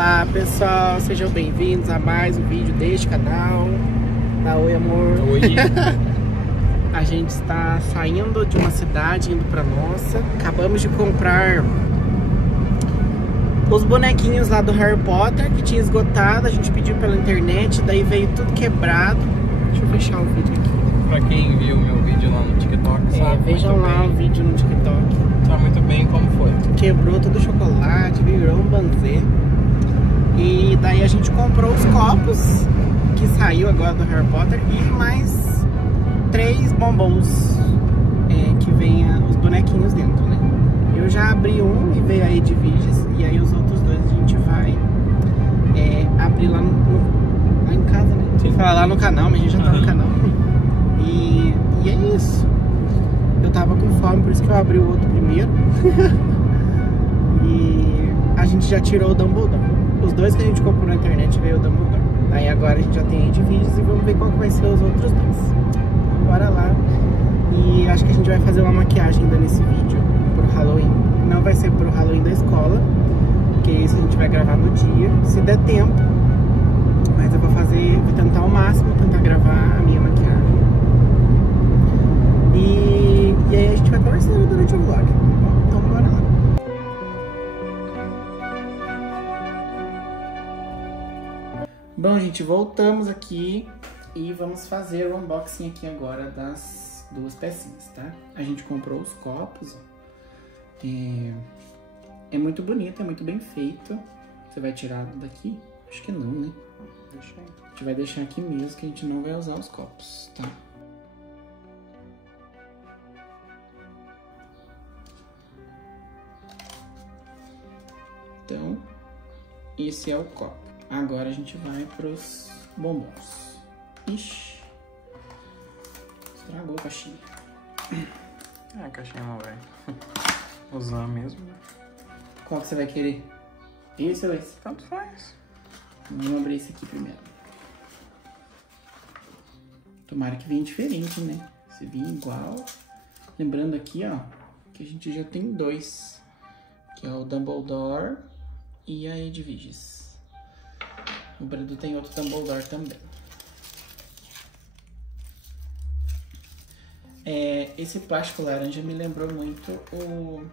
Olá pessoal, sejam bem-vindos a mais um vídeo deste canal. Dá oi, amor. Oi. A gente está saindo de uma cidade, indo para nossa. Acabamos de comprar os bonequinhos lá do Harry Potter, que tinha esgotado. A gente pediu pela internet, daí veio tudo quebrado. Deixa eu fechar o vídeo aqui. Pra quem viu meu vídeo lá no TikTok, sabe vejam muito lá bem, o vídeo no TikTok. sabe muito bem como foi. Quebrou todo o chocolate, virou um banzê. E daí a gente comprou os copos que saiu agora do Harry Potter e mais 3 bombons que vem os bonequinhos dentro, né? Eu já abri um e veio a Edviges, e aí os outros dois a gente vai abrir lá em casa, né? Sem falar lá no canal, mas a gente já tá no canal. E é isso. Eu tava com fome, por isso que eu abri o outro primeiro. E a gente já tirou o Dumbledore. Os dois que a gente comprou na internet veio o Dumbledore. Aí agora a gente já tem Edviges e vamos ver qual que vai ser os outros dois. Então, bora lá. E acho que a gente vai fazer uma maquiagem ainda nesse vídeo pro Halloween. Não vai ser pro Halloween da escola, porque isso a gente vai gravar no dia, se der tempo. Mas eu vou tentar ao máximo, tentar gravar a minha maquiagem. E aí a gente vai conversando durante o vlog. Então bora lá. Bom, gente, voltamos aqui e vamos fazer o unboxing aqui agora das 2 pecinhas, tá? A gente comprou os copos, ó. É muito bonito, é muito bem feito. Você vai tirar daqui? Acho que não, né? Deixa aí. A gente vai deixar aqui mesmo, que a gente não vai usar os copos, tá? Então, esse é o copo. Agora a gente vai pros bombons. Ixi. Estragou a caixinha. A caixinha não vai usar mesmo. Qual que você vai querer? Esse ou esse? Tanto faz. Vamos abrir esse aqui primeiro. Tomara que venha diferente, né? Se vir igual. Lembrando aqui, ó, que a gente já tem 2. Que é o Dumbledore e a Edviges. O Brando tem outro Dumbledore também. Esse plástico laranja me lembrou muito o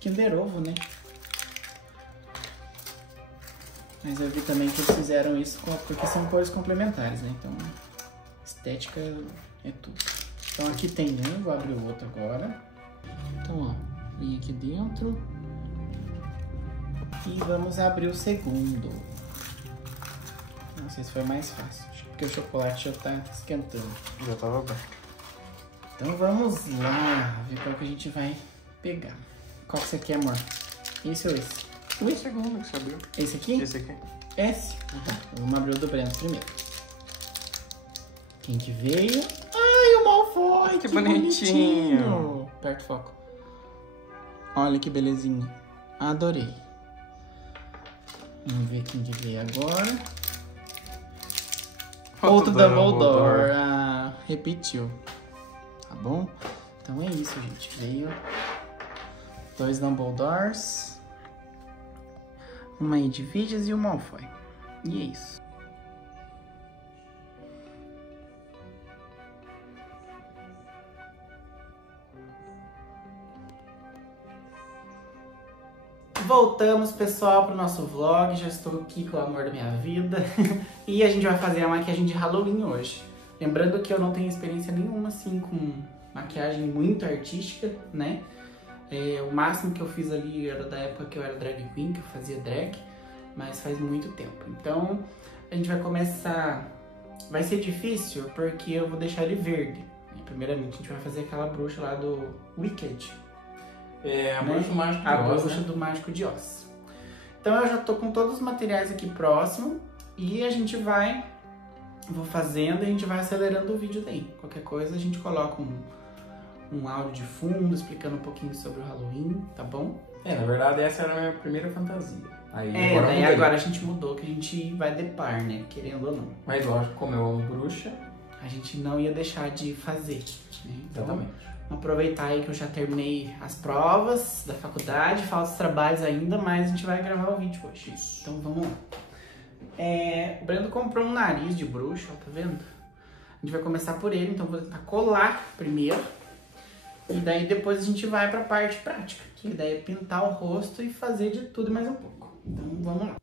Kinder Ovo, né? Mas eu vi também que eles fizeram isso porque são cores complementares, né? Então, estética é tudo. Então aqui tem um, vou abrir o outro agora. Então, ó, vem aqui dentro. E vamos abrir o segundo. Não sei se foi mais fácil, porque o chocolate já tá esquentando. Já tava aberto. Então vamos lá, ver qual que a gente vai pegar. Qual que você quer, amor? Esse ou esse? O segundo que você abriu. Esse aqui? Esse aqui. Esse? Vamos abrir o do Breno primeiro. Quem que veio? Ai, o Malfoy! Que bonitinho! Aperta o foco. Olha que belezinha. Adorei. Vamos ver quem que veio agora. Outro Dumbledore. Ah, repetiu. Tá bom? Então é isso, gente. Veio 2 Dumbledores, uma Edviges e um Malfoy. E é isso. Voltamos, pessoal, para o nosso vlog. Já estou aqui com o amor da minha vida. E a gente vai fazer a maquiagem de Halloween hoje. Lembrando que eu não tenho experiência nenhuma, assim, com maquiagem muito artística, né? O máximo que eu fiz ali era da época que eu era drag queen, que eu fazia drag. Mas faz muito tempo. Então, a gente vai começar... Vai ser difícil porque eu vou deixar ele verde. Primeiramente, a gente vai fazer aquela bruxa lá do Wicked. A bruxa mágico de Oz, a bruxa do Mágico de Oz. Então eu já tô com todos os materiais aqui próximo e a gente vou fazendo e a gente vai acelerando o vídeo daí. Qualquer coisa a gente coloca um áudio de fundo explicando um pouquinho sobre o Halloween, tá bom? Na verdade essa era a minha primeira fantasia. Daí agora a gente mudou, que a gente vai de par, né? Querendo ou não. Mas lógico, como eu amo bruxa, a gente não ia deixar de fazer. Né? Então, exatamente. Vamos aproveitar aí que eu já terminei as provas da faculdade, falta os trabalhos ainda, mas a gente vai gravar o vídeo hoje. Então vamos lá. O Brendo comprou um nariz de bruxa, ó, tá vendo? A gente vai começar por ele, então vou tentar colar primeiro. E daí depois a gente vai pra parte prática, que daí é pintar o rosto e fazer de tudo mais um pouco. Então vamos lá.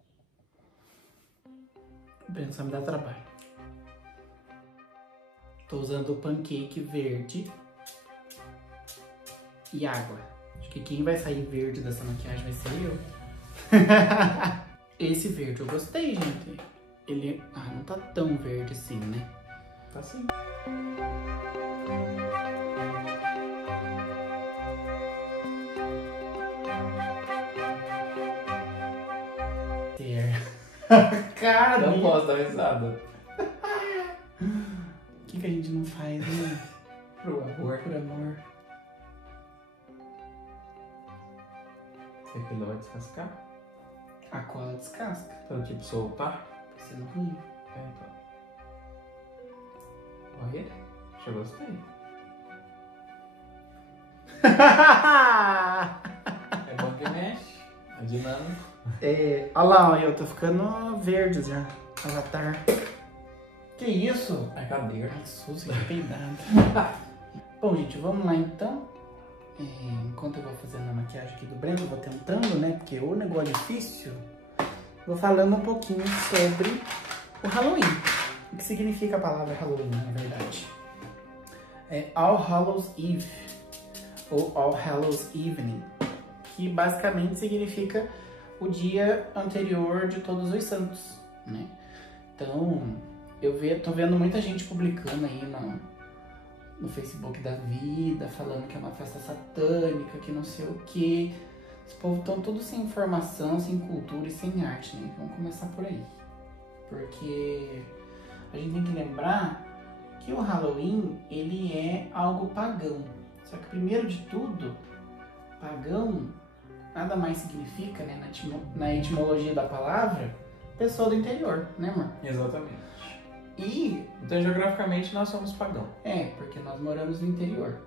O Brendo só me dá trabalho. Tô usando o pancake verde e água. Acho que quem vai sair verde dessa maquiagem vai ser eu. Esse verde eu gostei, gente. Ele não tá tão verde assim, né? Tá sim. Cara, não posso dar risada. O que a gente não faz, né? Por amor. Por amor. Você que ele vai descascar? A cola descasca. Então, tipo, soltar? Tá sendo ruim. Então. Olha, já gostei. É bom que mexe. É dinâmico. Olha lá, eu tô ficando verde já. Avatar. Que isso? É cadeira. Ai, susto, que peidado. Bom, gente, vamos lá então. Enquanto eu vou fazendo a maquiagem aqui do Brendo, eu vou tentando, né? Porque o negócio é difícil. Vou falando um pouquinho sobre o Halloween. O que significa a palavra Halloween, na verdade. É All Hallows Eve, ou All Hallows Evening, que basicamente significa o dia anterior de Todos os Santos, né? Então, tô vendo muita gente publicando aí no Facebook da vida, falando que é uma festa satânica, que não sei o quê. Os povos estão todos sem informação, sem cultura e sem arte, né? Vamos começar por aí. Porque a gente tem que lembrar que o Halloween, ele é algo pagão. Só que primeiro de tudo, pagão nada mais significa, né, na etimologia da palavra, pessoa do interior, né, amor? Exatamente. E então, geograficamente, nós somos pagão. Porque nós moramos no interior.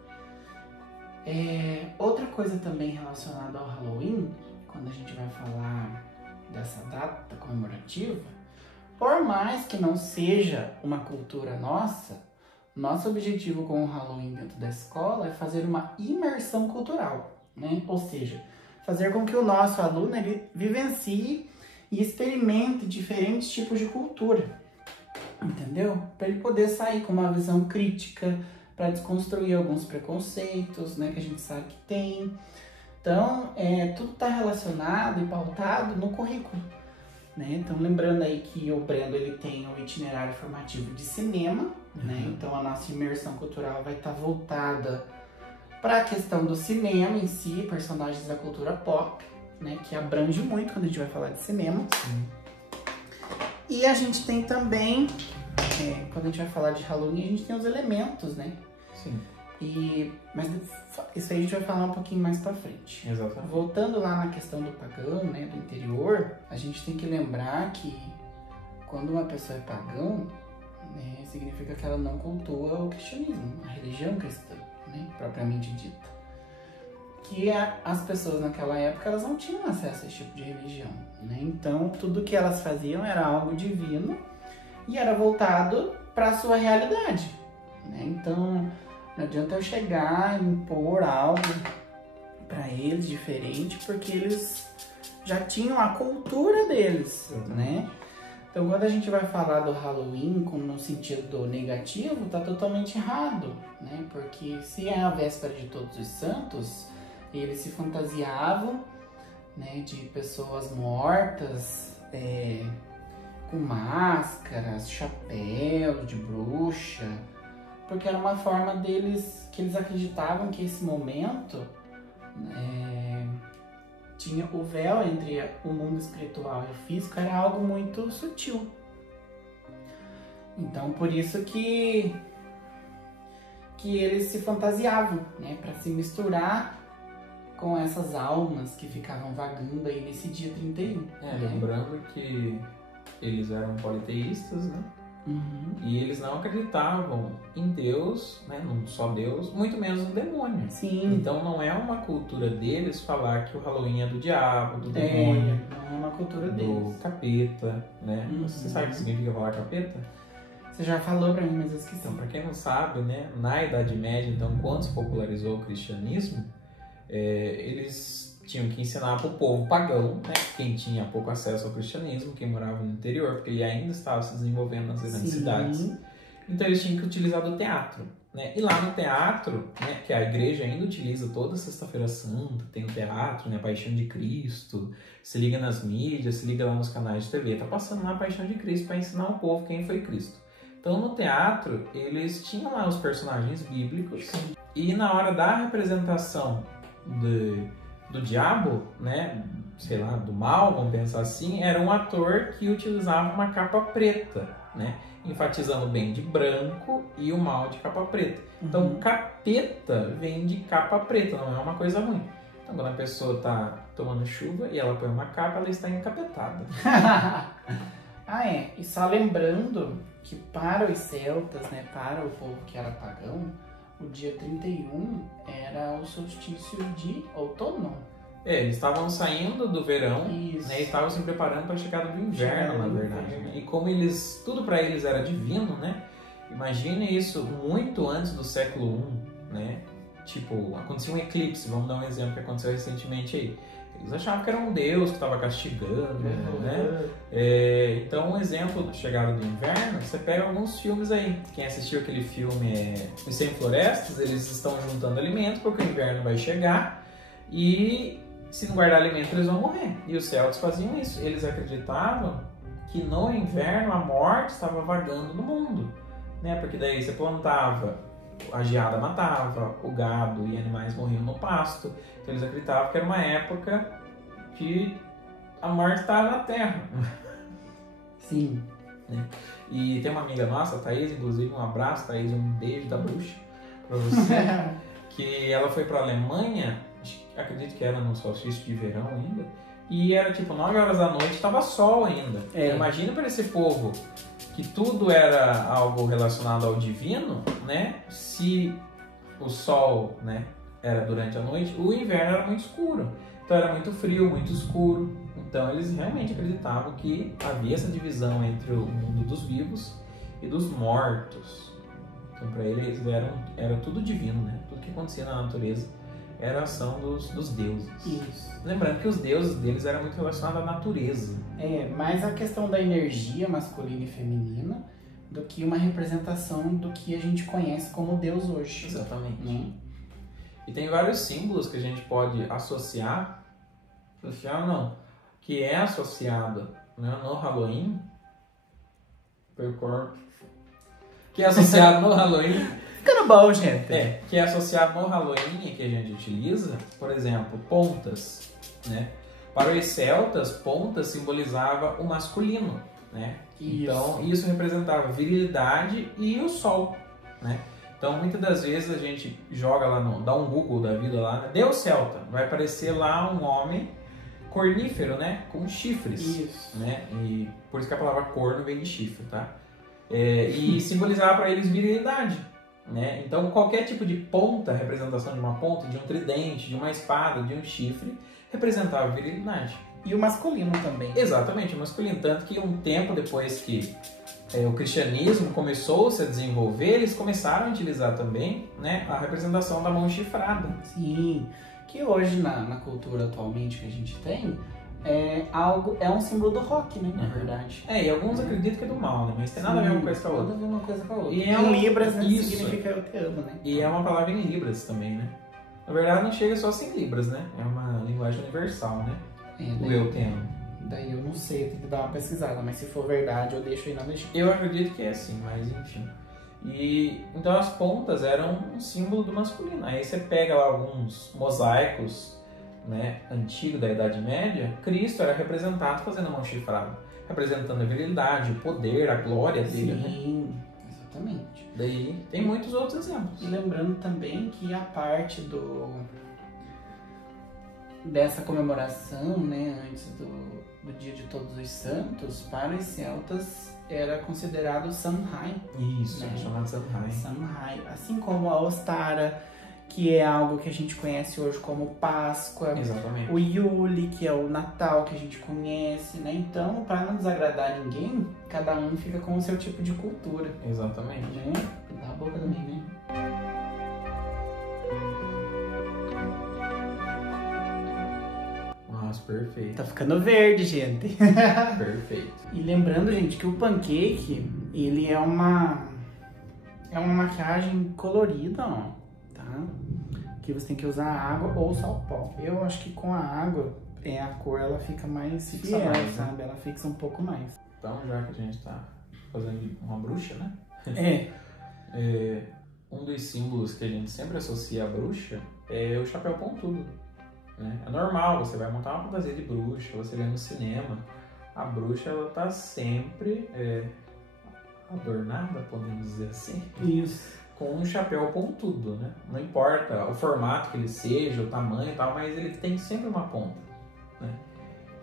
Outra coisa também relacionada ao Halloween, quando a gente vai falar dessa data comemorativa, por mais que não seja uma cultura nossa, nosso objetivo com o Halloween dentro da escola é fazer uma imersão cultural, né? Ou seja, fazer com que o nosso aluno ele vivencie e experimente diferentes tipos de cultura, entendeu? Para ele poder sair com uma visão crítica, para desconstruir alguns preconceitos, né, que a gente sabe que tem. Então, tudo está relacionado e pautado no currículo, né? Então, lembrando aí que o Brendo ele tem o itinerário formativo de cinema, né? Então, a nossa imersão cultural vai estar voltada para a questão do cinema em si, personagens da cultura pop, né? Que abrange muito quando a gente vai falar de cinema. Sim. E a gente tem também, quando a gente vai falar de Halloween, a gente tem os elementos, né? Sim. Mas isso aí a gente vai falar um pouquinho mais pra frente. Exatamente. Voltando lá na questão do pagão, né, do interior, a gente tem que lembrar que quando uma pessoa é pagão, né, significa que ela não cultua o cristianismo, a religião cristã, né, propriamente dita. Que as pessoas naquela época, elas não tinham acesso a esse tipo de religião, né? Então, tudo que elas faziam era algo divino e era voltado para a sua realidade, né? Então, não adianta eu chegar e impor algo para eles diferente, porque eles já tinham a cultura deles, né? Então, quando a gente vai falar do Halloween como no sentido negativo, tá totalmente errado, né? Porque se é a véspera de Todos os Santos, eles se fantasiavam, né, de pessoas mortas, com máscaras, chapéu de bruxa, porque era uma forma deles, que eles acreditavam que esse momento tinha o véu entre o mundo espiritual e o físico, era algo muito sutil. Então, por isso que eles se fantasiavam, né, para se misturar com essas almas que ficavam vagando aí nesse dia 31. Lembrando que eles eram politeístas, né? Uhum. E eles não acreditavam em Deus, né, num só Deus, muito menos no demônio. Sim. Então não é uma cultura deles falar que o Halloween é do diabo, do demônio, não é uma cultura do deles. capeta, né? Uhum. Você sabe o que significa falar capeta? Você já falou pra mim, mas eu esqueci. Então, para quem não sabe, né, na Idade Média, então, quando se popularizou o cristianismo, eles tinham que ensinar para o povo pagão, né, quem tinha pouco acesso ao cristianismo, quem morava no interior, porque ele ainda estava se desenvolvendo nas grandes cidades. Então, eles tinham que utilizar do teatro. Né? E lá no teatro, né, que a igreja ainda utiliza toda Sexta-feira Santa, tem o teatro, né, a Paixão de Cristo, se liga nas mídias, se liga lá nos canais de TV, tá passando lá a Paixão de Cristo para ensinar o povo quem foi Cristo. Então, no teatro, eles tinham lá os personagens bíblicos e na hora da representação do diabo, né, sei lá, do mal, vamos pensar assim, era um ator que utilizava uma capa preta, né, enfatizando o bem de branco e o mal de capa preta. Então, capeta vem de capa preta, não é uma coisa ruim. Então, quando a pessoa está tomando chuva e ela põe uma capa, ela está encapetada. E só lembrando que para os celtas, né, para o povo que era pagão, o dia 31 era o solstício de outono. Eles estavam saindo do verão, Isso. né, e estavam se preparando para a chegada do inverno, na verdade. Né? E como tudo para eles era divino, né? Imagine isso muito antes do século I, né? Tipo, acontecia um eclipse, vamos dar um exemplo que aconteceu recentemente aí. Eles achavam que era um deus que estava castigando, né? Então, um exemplo da chegada do inverno, você pega alguns filmes aí. Quem assistiu aquele filme Os 100 Florestas, eles estão juntando alimento porque o inverno vai chegar e se não guardar alimento eles vão morrer. E os celtas faziam isso. Eles acreditavam que no inverno a morte estava vagando no mundo, né? Porque daí você plantava, a geada matava, o gado e animais morriam no pasto. Então eles acreditavam que era uma época que a morte estava na terra. Sim. Né? E tem uma amiga nossa, a Thaís, inclusive, um abraço, Thaís, um beijo da bruxa pra você, que ela foi pra Alemanha, acredito que era no solstício de verão ainda, e era tipo 9 horas da noite, estava sol ainda. Imagina para esse povo que tudo era algo relacionado ao divino, né? Se o sol, né, era durante a noite, o inverno era muito escuro. Então era muito frio, muito escuro. Então eles realmente acreditavam que havia essa divisão entre o mundo dos vivos e dos mortos. Então para eles era tudo divino, né? Tudo que acontecia na natureza era a ação dos deuses. Isso. Lembrando que os deuses deles eram muito relacionados à natureza. Mais a questão da energia masculina e feminina do que uma representação do que a gente conhece como Deus hoje. Exatamente. Né? E tem vários símbolos que a gente pode associar que é associado, né, no Halloween, que é associado no Halloween. Ficando bom, gente. Que é associado no Halloween e que a gente utiliza, por exemplo, pontas, né? Para os celtas, pontas simbolizava o masculino, né? Então, isso representava a virilidade e o sol, né? Então, muitas das vezes a gente joga lá, dá um Google da vida lá, né? Deus celta, vai aparecer lá um homem cornífero, né? Com chifres. Isso. Né? E por isso que a palavra corno vem de chifre, tá? E simbolizava para eles virilidade, né? Então, qualquer tipo de ponta, representação de uma ponta, de um tridente, de uma espada, de um chifre, representava virilidade. E o masculino também. Exatamente, o masculino. Tanto que um tempo depois que o cristianismo começou a se desenvolver, eles começaram a utilizar também, né, a representação da mão chifrada. Sim, que hoje na cultura atualmente que a gente tem, é um símbolo do rock, né, na verdade. E alguns acreditam que é do mal, né, mas tem nada a ver uma coisa com a outra. Nada a ver uma coisa com a outra. E em Libras, né, isso significa eu te amo, né. E é uma palavra em Libras também, né. Na verdade não chega só assim em Libras, né, é uma linguagem universal, né, o eu te amo. Daí eu não sei, eu tenho que dar uma pesquisada, mas se for verdade eu deixo aí na legenda. Eu acredito que é assim, mas enfim. E então as pontas eram um símbolo do masculino. Aí você pega lá alguns mosaicos, né, antigos da Idade Média, Cristo era representado fazendo a mão chifrada, representando a virilidade, o poder, a glória dele, né? Sim, exatamente. Daí tem muitos outros exemplos. E lembrando também que a parte dessa comemoração, né, antes do Dia de Todos os Santos, para os celtas era considerado Samhain. Isso, né? chamado Samhain. Samhain. Assim como a Ostara, que é algo que a gente conhece hoje como Páscoa. Exatamente. O Yule, que é o Natal que a gente conhece, né? Então, para não desagradar ninguém, cada um fica com o seu tipo de cultura. Exatamente. Né? Dá a boca também, né? Nossa, perfeito. Tá ficando verde, gente. Perfeito. E lembrando, gente, que o pancake, ele é uma maquiagem colorida, ó, tá? Que você tem que usar água ou só o pó. Eu acho que com a água, a cor ela fica mais Fixa fiel, mais, né? sabe? Ela fixa um pouco mais. Então, já que a gente tá fazendo uma bruxa, né? Um dos símbolos que a gente sempre associa à bruxa é o chapéu pontudo. Né? É normal, você vai montar uma fantasia de bruxa, você vê no cinema, a bruxa ela tá sempre adornada, podemos dizer assim, Isso. com um chapéu pontudo, né? Não importa o formato que ele seja, o tamanho e tal, mas ele tem sempre uma ponta, né?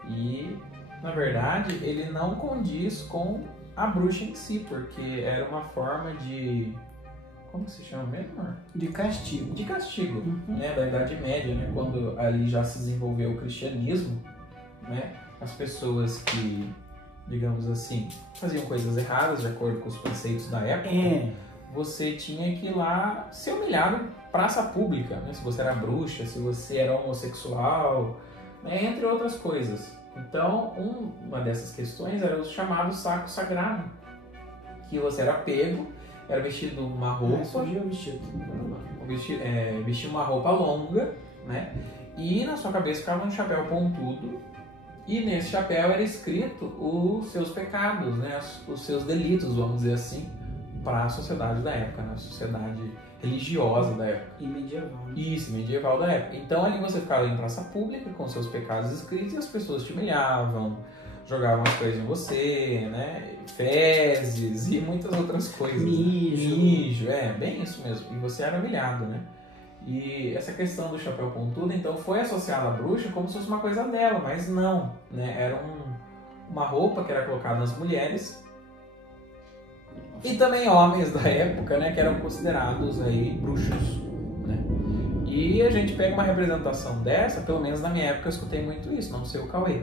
E, na verdade, ele não condiz com a bruxa em si, porque era uma forma de... Como se chama mesmo, amor? De castigo. De castigo, Uhum. né? Da Idade Média, né? Quando ali já se desenvolveu o cristianismo, né? As pessoas que, digamos assim, faziam coisas erradas de acordo com os preceitos da época, você tinha que ir lá ser humilhado em praça pública, né? Se você era bruxa, se você era homossexual, né? Entre outras coisas. Então, uma dessas questões era o chamado saco sagrado, que você era pego, era vestido uma roupa, vestia uma roupa longa, né? E na sua cabeça ficava um chapéu pontudo, e nesse chapéu era escrito os seus pecados, né? Os seus delitos, vamos dizer assim, para a sociedade da época, né? A sociedade religiosa da época. E medieval. Né? Isso, medieval da época. Então ali você ficava em praça pública com seus pecados escritos e as pessoas te humilhavam, jogavam as coisas em você, né? Fezes e muitas outras coisas. Mijo, bem isso mesmo. E você era humilhado, né? E essa questão do chapéu pontudo, então, foi associada à bruxa como se fosse uma coisa dela, mas não, né? Era uma roupa que era colocada nas mulheres e também homens da época, né? Que eram considerados aí bruxos, né? E a gente pega uma representação dessa, pelo menos na minha época eu escutei muito isso, não sei o Cauê.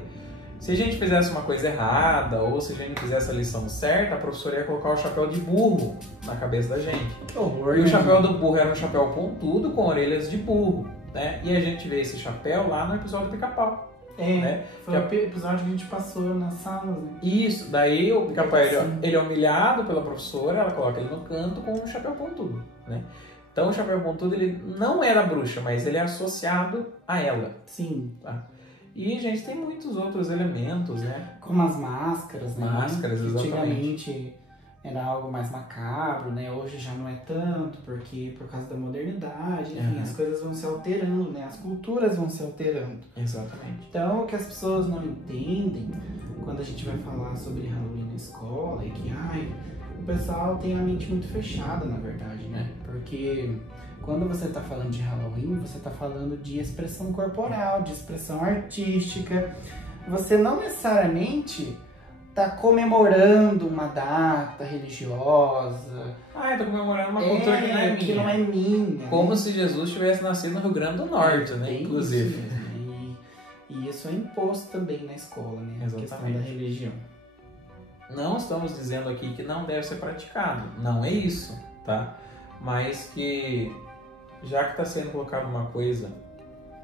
Se a gente fizesse uma coisa errada, ou se a gente não fizesse a lição certa, a professora ia colocar o chapéu de burro na cabeça da gente. Que horror! E o chapéu do burro era um chapéu pontudo com orelhas de burro, né? E a gente vê esse chapéu lá no episódio do Pica-Pau. Né? Foi o episódio que a gente passou nas salas, né? Isso, daí o Pica-Pau ele é humilhado pela professora, ela coloca ele no canto com um chapéu pontudo, né? Então o chapéu pontudo ele não era bruxa, mas ele é associado a ela. Sim. Tá? E, gente, tem muitos outros elementos, né? Como as máscaras, né? Máscaras, exatamente. Antigamente era algo mais macabro, né? Hoje já não é tanto, porque por causa da modernidade, enfim, as coisas vão se alterando, né? As culturas vão se alterando. Exatamente. Então, o que as pessoas não entendem quando a gente vai falar sobre Halloween na escola é que, o pessoal tem a mente muito fechada, na verdade, né? Porque quando você está falando de Halloween, você está falando de expressão corporal, de expressão artística. Você não necessariamente está comemorando uma data religiosa. Eu tô comemorando uma cultura que não é minha. Que não é minha. Como né? se Jesus tivesse nascido no Rio Grande do Norte, né? Inclusive. Isso mesmo. E isso é imposto também na escola, né? Exatamente. A questão da religião. Não estamos dizendo aqui que não deve ser praticado. Não é isso, tá? Mas que, já que está sendo colocada uma coisa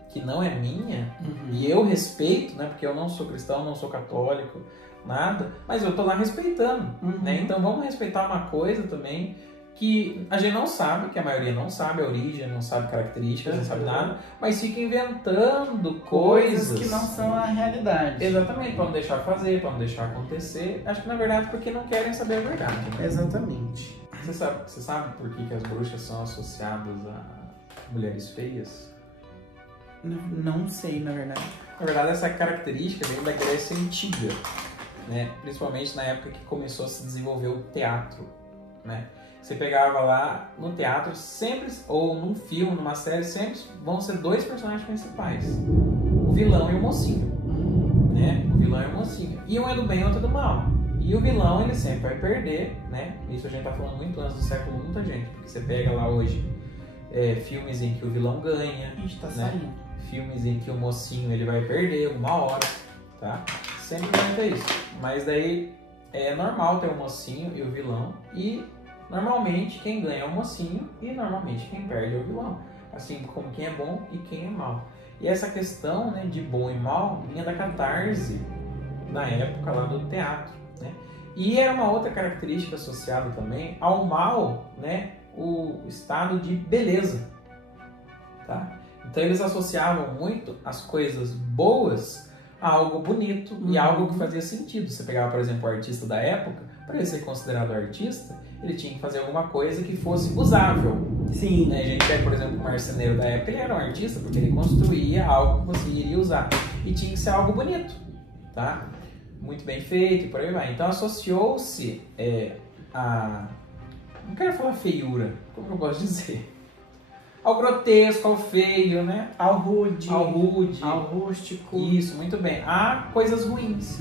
que não é minha, e eu respeito, né? Porque eu não sou cristão, não sou católico, nada, mas eu tô lá respeitando, né? Então vamos respeitar uma coisa também que a gente não sabe, que a maioria não sabe a origem, não sabe características, não sabe nada, mas fica inventando coisas que não são a realidade. Exatamente, para não deixar fazer, para não deixar acontecer. Acho que na verdade porque não querem saber a verdade. Né? Exatamente. Você sabe por que as bruxas são associadas a mulheres feias? Não sei, na verdade. Na verdade, essa característica vem da Grécia Antiga, né? Principalmente na época que começou a se desenvolver o teatro, né? Você pegava lá no teatro, sempre, ou num filme, numa série, sempre vão ser dois personagens principais. o vilão e o mocinho, né? O vilão e o mocinho. E um é do bem e outro é do mal. E o vilão, ele sempre vai perder, né? Isso a gente tá falando muito antes do século, muita gente. Porque você pega lá hoje filmes em que o vilão ganha, A gente tá né? saindo. Filmes em que o mocinho ele vai perder uma hora, tá? Sempre vai ter isso. Mas daí é normal ter o mocinho e o vilão. E normalmente quem ganha é o mocinho e normalmente quem perde é o vilão. Assim como quem é bom e quem é mal. E essa questão, né, de bom e mal vinha da catarse na época lá do teatro, né? E era uma outra característica associada também ao mal, né, o estado de beleza, tá? Então eles associavam muito as coisas boas a algo bonito e algo que fazia sentido. Você pegava, por exemplo, o artista da época, para ele ser considerado artista, ele tinha que fazer alguma coisa que fosse usável. Sim. Né? A gente pega, por exemplo, o marceneiro da época, ele era um artista porque ele construía algo que você iria usar. E tinha que ser algo bonito, tá? Muito bem feito e por aí vai. Então associou-se a... Não quero falar feiura, como eu gosto de dizer. Ao grotesco, ao feio, né? Ao rude. Ao rude. Ao rústico. Isso, muito bem. Há coisas ruins.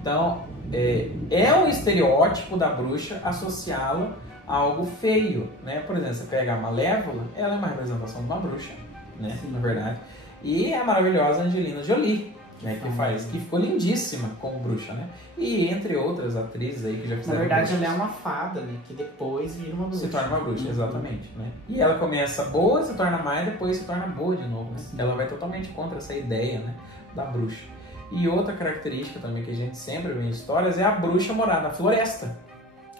Então, é um estereótipo da bruxa associá-la a algo feio, né? Por exemplo, você pega a Malévola, ela é uma representação de uma bruxa, né? Sim. Na verdade. E é a maravilhosa Angelina Jolie, né? Que ficou lindíssima como bruxa, né? E entre outras atrizes aí que já fizeram. Na verdade, bruxas. ela é uma fada, né? Que depois vira uma bruxa. Se torna uma bruxa, exatamente, né? E ela começa boa, se torna má e depois se torna boa de novo, né? Ela vai totalmente contra essa ideia, né, da bruxa. E outra característica também que a gente sempre vê em histórias é a bruxa morar na floresta.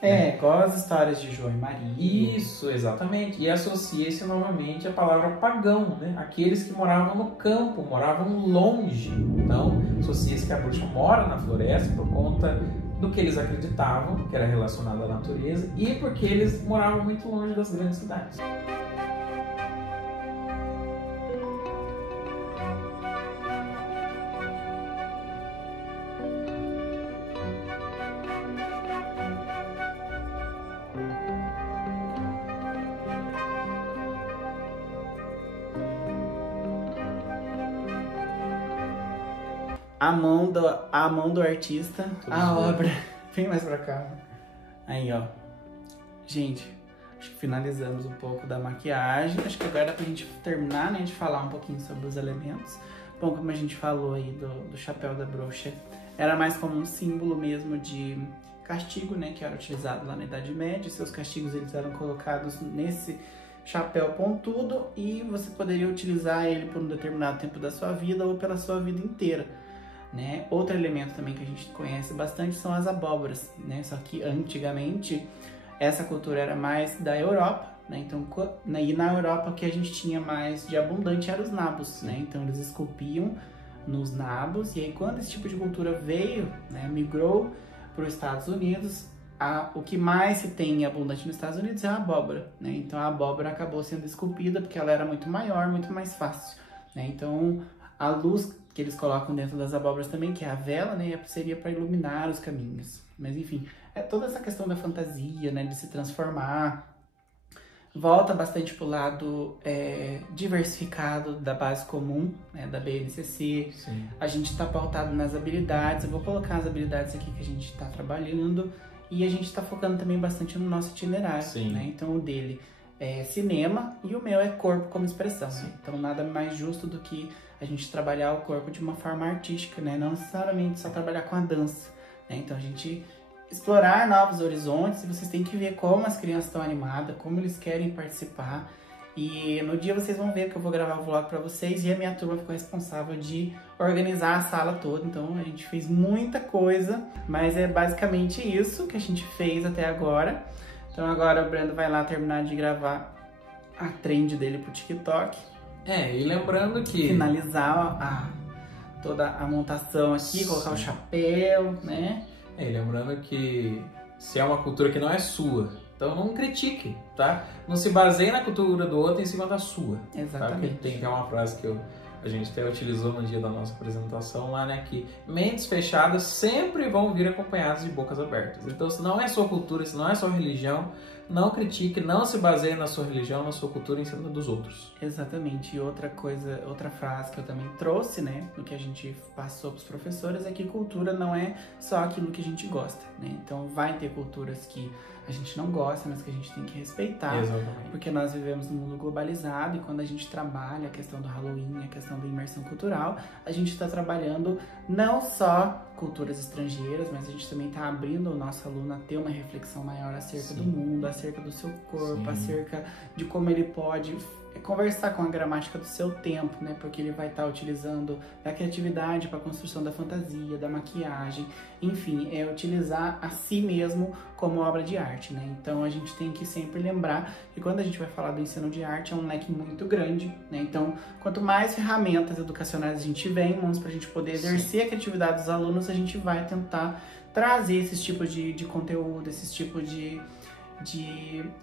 Igual as histórias de João e Maria. Isso, exatamente. E associa-se novamente a palavra pagão, né? Aqueles que moravam no campo, moravam longe. Então, associa-se que a bruxa mora na floresta por conta do que eles acreditavam, que era relacionado à natureza, e porque eles moravam muito longe das grandes cidades. A mão do artista, Tudo a bem. obra. Vem mais pra cá. Aí, ó. Gente, acho que finalizamos um pouco da maquiagem. Acho que agora dá pra gente terminar, né? De falar um pouquinho sobre os elementos. Bom, como a gente falou aí do chapéu da bruxa, era mais como um símbolo mesmo de castigo, né? Que era utilizado lá na Idade Média. Seus castigos, eles eram colocados nesse chapéu pontudo e você poderia utilizar ele por um determinado tempo da sua vida ou pela sua vida inteira. Né? Outro elemento também que a gente conhece bastante são as abóboras, né? Só que antigamente essa cultura era mais da Europa, né? Então, e na Europa o que a gente tinha mais de abundante eram os nabos, né? Então eles esculpiam nos nabos e aí quando esse tipo de cultura veio, né, migrou para os Estados Unidos, o que mais se tem abundante nos Estados Unidos é a abóbora, né? Então a abóbora acabou sendo esculpida porque ela era muito maior, muito mais fácil, né? Então a luz que eles colocam dentro das abóboras também, que é a vela, né, seria para iluminar os caminhos. Mas enfim, é toda essa questão da fantasia, né, de se transformar. Volta bastante pro lado diversificado da base comum, né, da BNCC. Sim. A gente está pautado nas habilidades. Eu vou colocar as habilidades aqui que a gente está trabalhando. E a gente está focando também bastante no nosso itinerário. Sim. Né? Então o dele é cinema e o meu é corpo como expressão. Né? Então nada mais justo do que a gente trabalhar o corpo de uma forma artística, né? Não necessariamente só trabalhar com a dança. Né? Então a gente explorar novos horizontes e vocês têm que ver como as crianças estão animadas, como eles querem participar. E no dia vocês vão ver que eu vou gravar o vlog para vocês e a minha turma ficou responsável de organizar a sala toda. Então a gente fez muita coisa, mas é basicamente isso que a gente fez até agora. Então agora o Brando vai lá terminar de gravar a trend dele pro TikTok. E lembrando que... Finalizar toda a montação aqui, colocar o chapéu, né? E lembrando que se é uma cultura que não é sua, então não critique, tá? Não se baseie na cultura do outro em cima da sua. Exatamente. Tá? Tem uma frase que eu a gente até utilizou no dia da nossa apresentação lá, né, que mentes fechadas sempre vão vir acompanhadas de bocas abertas. Então, se não é sua cultura, se não é sua religião, não critique, não se baseie na sua religião, na sua cultura em cima dos outros. Exatamente. E outra coisa, outra frase que eu também trouxe, né, no que a gente passou para os professores, é que cultura não é só aquilo que a gente gosta, né? Então, vai ter culturas que a gente não gosta, mas que a gente tem que respeitar. Exatamente. Porque nós vivemos num mundo globalizado e quando a gente trabalha a questão do Halloween, a questão da imersão cultural, a gente está trabalhando não só culturas estrangeiras, mas a gente também está abrindo o nosso aluno a ter uma reflexão maior acerca do mundo, acerca do seu corpo, acerca de como ele pode conversar com a gramática do seu tempo, né? Porque ele vai estar utilizando a criatividade para a construção da fantasia, da maquiagem, enfim, é utilizar a si mesmo como obra de arte, né? Então a gente tem que sempre lembrar que quando a gente vai falar do ensino de arte é um leque muito grande, né? Então quanto mais ferramentas educacionais a gente tiver em mãos para a gente poder exercer a criatividade dos alunos, a gente vai tentar trazer esses tipos de conteúdo, esses tipos de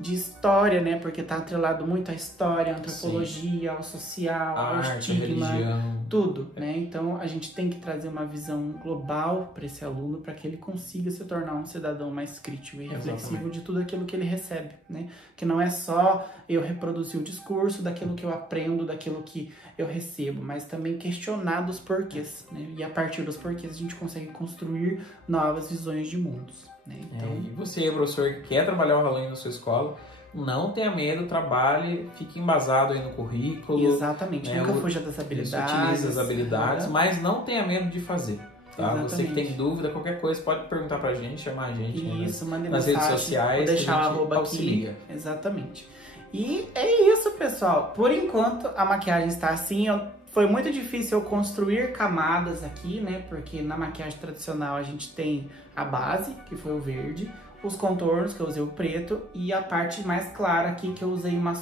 história, né? Porque tá atrelado muito à história, à antropologia, ao social, ao estigma, religião, tudo, né? Então a gente tem que trazer uma visão global para esse aluno para que ele consiga se tornar um cidadão mais crítico e reflexivo de tudo aquilo que ele recebe, né? Que não é só eu reproduzir o discurso daquilo que eu aprendo, daquilo que eu recebo, mas também questionar dos porquês, né? E a partir dos porquês a gente consegue construir novas visões de mundos, né? Então... E você, professor, que quer trabalhar o Halloween na sua escola, não tenha medo, trabalhe, fique embasado aí no currículo. Exatamente, nunca fuja das habilidades. Utilize as habilidades, mas não tenha medo de fazer. Tá? Você que tem dúvida, qualquer coisa, pode perguntar pra gente, chamar a gente. Isso, mande nas redes sociais. Vou deixar o arroba auxilia. Aqui. Exatamente. E é isso, pessoal. Por enquanto, a maquiagem está assim. Foi muito difícil eu construir camadas aqui, né? Porque na maquiagem tradicional a gente tem a base, que foi o verde, os contornos, que eu usei o preto, e a parte mais clara aqui, que eu usei uma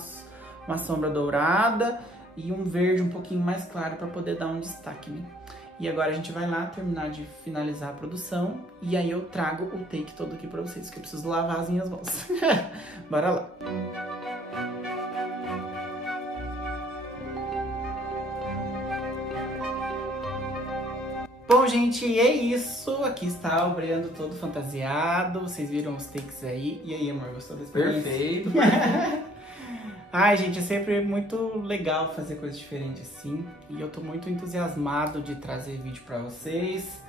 sombra dourada e um verde um pouquinho mais claro para poder dar um destaque, né? E agora a gente vai lá terminar de finalizar a produção e aí eu trago o take todo aqui para vocês, que eu preciso lavar as minhas mãos. Bora lá! Bom, gente, é isso. Aqui está o Brendo todo fantasiado. Vocês viram os takes aí. E aí, amor, gostou da experiência? Perfeito! Ai, gente, é sempre muito legal fazer coisas diferentes assim. E eu tô muito entusiasmado de trazer vídeo pra vocês.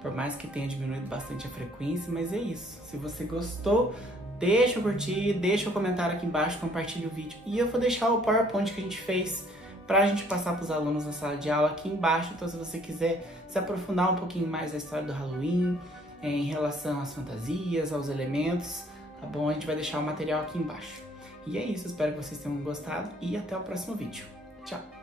Por mais que tenha diminuído bastante a frequência, mas é isso. Se você gostou, deixa eu curtir, deixa o comentário aqui embaixo, compartilha o vídeo. E eu vou deixar o PowerPoint que a gente fez pra gente passar pros alunos na sala de aula aqui embaixo. Então, se você quiser se aprofundar um pouquinho mais na história do Halloween, em relação às fantasias, aos elementos, tá bom? A gente vai deixar o material aqui embaixo. E é isso, espero que vocês tenham gostado e até o próximo vídeo. Tchau!